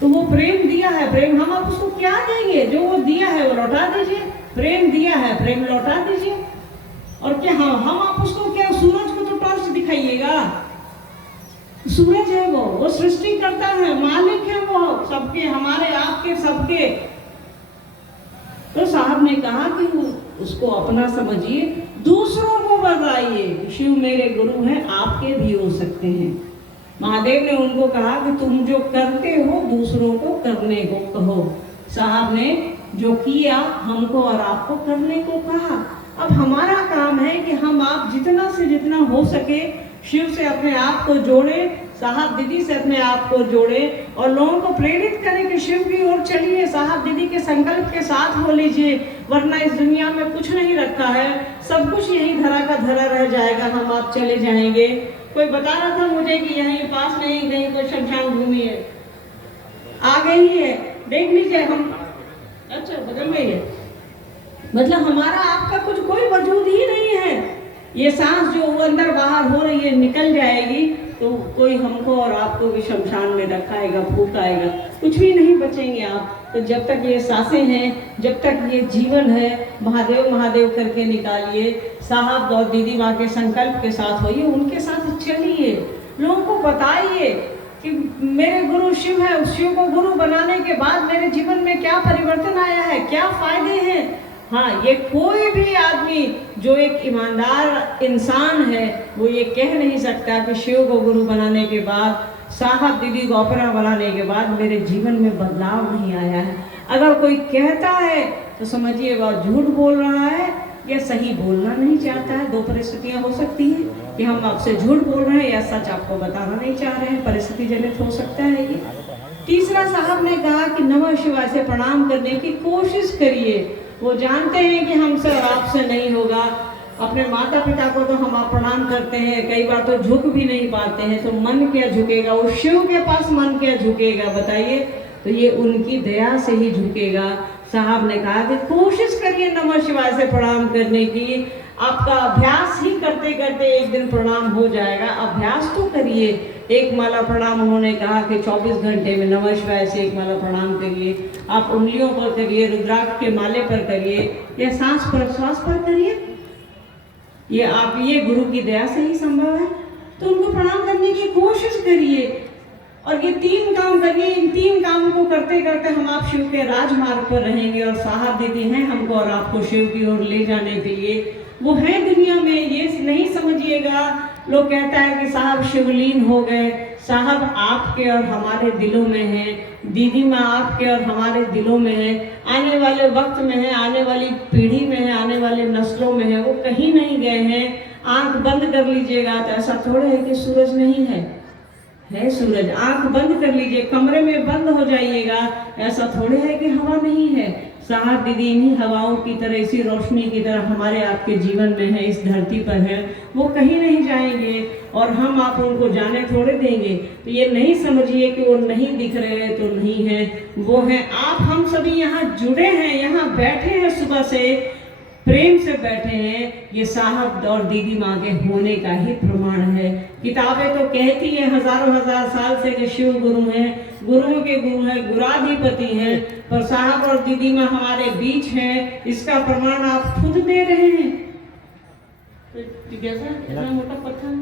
तो वो प्रेम दिया है, प्रेम हम आप उसको क्या देंगे? जो वो दिया है वो लौटा दीजिए। प्रेम दिया है, प्रेम लौटा दीजिए। और क्या हम आप उसको क्या, सूरज को तो टॉर्च दिखाइएगा? सूरज है वो सृष्टि करता है, मालिक है वो सबके, हमारे आपके सबके। तो साहब ने कहा कि उसको अपना समझिए, दूसरों को बताइए शिव मेरे गुरु हैं, आपके भी हो सकते हैं। महादेव ने उनको कहा कि तुम जो करते हो दूसरों को करने को कहो। साहब ने जो किया हमको और आपको करने को कहा। अब हमारा काम है कि हम आप जितना से जितना हो सके शिव से अपने आप को जोड़े, साहब दीदी से अपने आप को जोड़े और लोगों को प्रेरित करें कि शिव की ओर चलिए, साहब दीदी के संकल्प के साथ हो लीजिए, वरना इस दुनिया में कुछ नहीं रखा है, सब कुछ यही धरा का धरा रह जाएगा, हम आप चले जाएंगे। कोई बता रहा था मुझे कि यहीं पास नहीं कहीं कोई शमशान भूमि है, आ गई है, देख लीजिए हम, अच्छा बदल गई है। मतलब हमारा आपका कुछ कोई वजूद ही नहीं है। ये सांस जो अंदर बाहर हो रही है निकल जाएगी तो कोई हमको और आपको भी शमशान में रखाएगा, फूकाएगा, कुछ भी नहीं बचेंगे आप। तो जब तक ये सांसें हैं, जब तक ये जीवन है, महादेव महादेव करके निकालिए, साहब और दीदी माँ के संकल्प के साथ होइए, उनके साथ चलिए, लोगों को बताइए कि मेरे गुरु शिव है, शिव को गुरु बनाने के बाद मेरे जीवन में क्या परिवर्तन आया है, क्या फायदे हैं। हाँ, ये कोई भी आदमी जो एक ईमानदार इंसान है वो ये कह नहीं सकता कि शिव को गुरु बनाने के बाद, साहब दीदी को अपना बनाने के बाद मेरे जीवन में बदलाव नहीं आया है। अगर कोई कहता है तो समझिए वह झूठ बोल रहा है या सही बोलना नहीं चाहता है। दो परिस्थितियाँ हो सकती हैं कि हम आपसे झूठ बोल रहे हैं या सच आपको बताना नहीं चाह रहे हैं, परिस्थिति जनित हो सकता है ये। तीसरा, साहब ने कहा कि नमः शिवाय से प्रणाम करने की कोशिश करिए। वो जानते हैं कि हमसे और आपसे नहीं होगा। अपने माता पिता को तो हम आप प्रणाम करते हैं, कई बार तो झुक भी नहीं पाते हैं, तो मन क्या झुकेगा? वो शिव के पास मन क्या झुकेगा बताइए? तो ये उनकी दया से ही झुकेगा। साहब ने कहा कि कोशिश करिए नमः शिवाय से प्रणाम करने की। आपका अभ्यास ही करते करते एक दिन प्रणाम हो जाएगा। अभ्यास तो करिए। एक माला प्रणाम उन्होंने कहा कि 24 घंटे में नमः शिवाय से एक माला प्रणाम करिए। आप उंगलियों पर करिए, रुद्राक्ष के माले पर करिए या सांस पर श्वास पर करिए। ये आप ये गुरु की दया से ही संभव है। तो उनको प्रणाम करने की कोशिश करिए और ये 3 काम करिए। इन 3 काम को करते करते हम आप शिव के राजमार्ग पर रहेंगे और साहब दीदी हैं हमको और आपको शिव की ओर ले जाने के लिए। वो है दुनिया में, ये नहीं समझिएगा। लोग कहता है कि साहब शिवलीन हो गए। साहब आपके और हमारे दिलों में है, दीदी माँ आपके और हमारे दिलों में है, आने वाले वक्त में है, आने वाली पीढ़ी में है, आने वाले नस्लों में है, वो कहीं नहीं गए हैं। आंख बंद कर लीजिएगा तो ऐसा थोड़ा है कि सूरज नहीं है सूरज। आंख बंद कर लीजिए, कमरे में बंद हो जाइएगा, ऐसा थोड़े है कि हवा नहीं है। साहब दीदी इन्हीं हवाओं की तरह, इसी रोशनी की तरह हमारे आपके जीवन में है, इस धरती पर है। वो कहीं नहीं जाएंगे और हम आप उनको जाने थोड़े देंगे। तो ये नहीं समझिए कि वो नहीं दिख रहे हैं तो नहीं है, वो है। आप हम सभी यहाँ जुड़े हैं, यहाँ बैठे हैं, सुबह से प्रेम से बैठे हैं। ये साहब और दीदी माँ के होने का ही प्रमाण है। किताबें तो कहती हैं हजारों हजार साल से कि शिव गुरु हैं, गुरुओं के गुरु हैं, गुराधिपति हैं, पर साहब और दीदी माँ हमारे बीच हैं, इसका प्रमाण आप खुद दे रहे हैं। तो जैसा इतना मोटा पत्थर